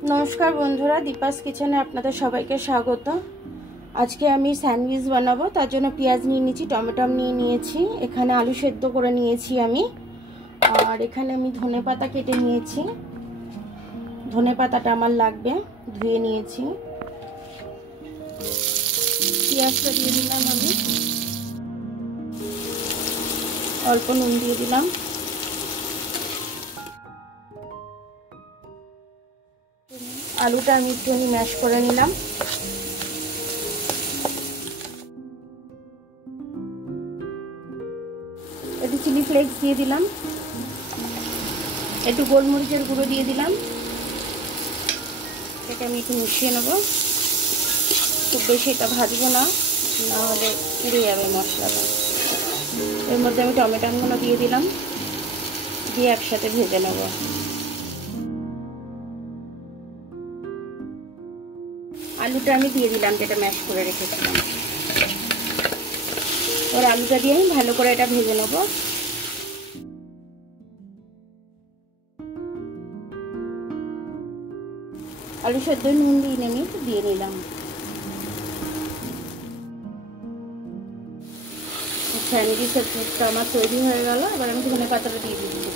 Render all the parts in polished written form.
नमस्कार बंधुरा दीपास किचेने आपनादेर सबाइके स्वागत। आज के आमी सैंडविच बनाबो तार जोन्नो पेঁয়াজ निये निয়েছি, टमेटो निये निয়েছি, एखाने आलू सेদ্ধ करे निয়েছি आमी, और एखाने आमी धने पाता केटे निয়েছি। धने पाताटा आमार लागबे, धुए निয়েছি। पेঁয়াজটা দিয়ে দিলাম আমি, অল্প নুন দিয়ে দিলাম। आलूटा आमी एकटुखानि मैश करे निलाम। एकटु चिली फ्लेक्स दिए दिलाम, एकटु गोलमरिचेर गुঁড়ো दिए दिलाम। एटाके आमी एकटु मिशिয়ে नेব। खूब बेशी এটা ভাজবো না, না হলে পুড়ে যাবে মশলাটা। এর মধ্যে আমি টমেটোগুলো দিয়ে দিলাম, দিয়ে একসাথে ভেজে নেব। आलूटा आमी दिए दिलाम जेटा मैश करे रेखेছিলাম। और आलूटा दिए आमी भालो करे এটা ভেজে নেব। आलू सेদ্ধ নুন দিয়ে নিলাম। স্যান্ডউইচের পুরটা আমার তৈরি হয়ে গেল। এবার আমি ধনে পাতাটা দিয়ে দিচ্ছি।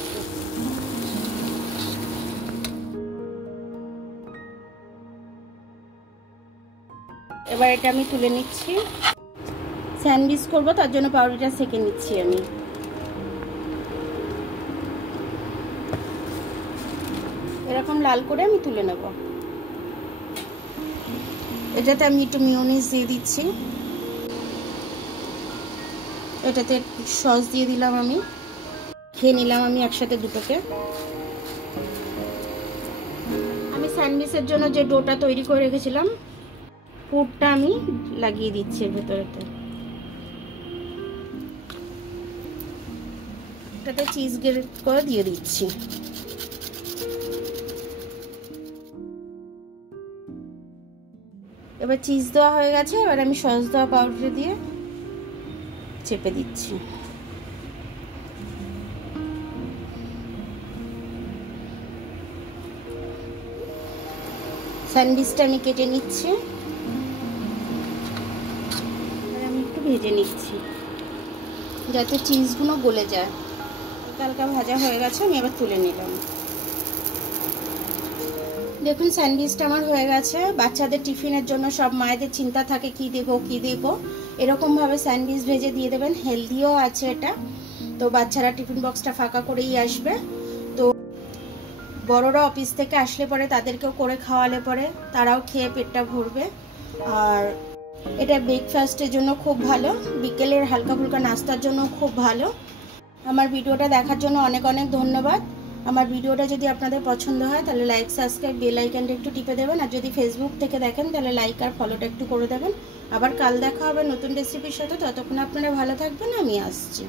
এবার এটা আমি তুলে নিচ্ছি। স্যান্ডউইচ করব তার জন্য পাউরুটিটা সেঁকে নিচ্ছি আমি। এরকম লাল করে আমি তুলে নেব। এটাতে আমি একটু মেয়োনিজ দিয়ে দিচ্ছি। এটাতে সস দিয়ে দিলাম আমি। খেয়ে নিলাম আমি একসাথে দুটোকে। আমি স্যান্ডউইচের জন্য যে ডোটা তৈরি করে রেখেছিলাম পুরটা আমি লাগিয়ে দিচ্ছি এর ভেতরেতে। এটাতে চিজ গ্রেট করে দিয়ে দিচ্ছি। এবার চিজ দেওয়া হয়ে গেছে। এবার আমি সস দেওয়া পাউডার দিয়ে চেপে দিচ্ছি। স্যান্ডউইচটা আমি কেটে নিচ্ছি। আমি একটু ভেজে নিচ্ছি যাতে চিজগুলো গলে যায়। হালকা ভাজা হয়ে গেছে, আমি এবার তুলে নিলাম। দেখুন স্যান্ডউইচটা আমার হয়ে গেছে। বাচ্চাদের টিফিনের জন্য সব মায়েদের চিন্তা থাকে কি দেব। এরকম ভাবে স্যান্ডউইচ ভেজে দিয়ে দেবেন। হেলদিও আছে এটা, তো বাচ্চারা টিফিন বক্সটা ফাঁকা করেই আসবে। তো বড়রা অফিস থেকে আসলে পরে তাদেরকেও করে খাওয়ালে পরে তারাও খেয়ে পেটটা ভরবে। আর এটা ব্রেকফাস্টের জন্য খুব ভালো, বিকেলের হালকা ফুলকা নাস্তার জন্য খুব ভালো। আমার ভিডিওটা দেখার জন্য অনেক অনেক ধন্যবাদ। আমার ভিডিওটা যদি আপনাদের পছন্দ হয় তাহলে লাইক, সাবস্ক্রাইব, বেল আইকনটা একটু টিপে দেবেন। আর যদি ফেসবুক থেকে দেখেন তাহলে লাইক আর ফলোটা একটু করে দেবেন। আবার কাল দেখা হবে নতুন রেসিপির সাথে। ততক্ষণ আপনারা ভালো থাকবেন, আমি আসছি।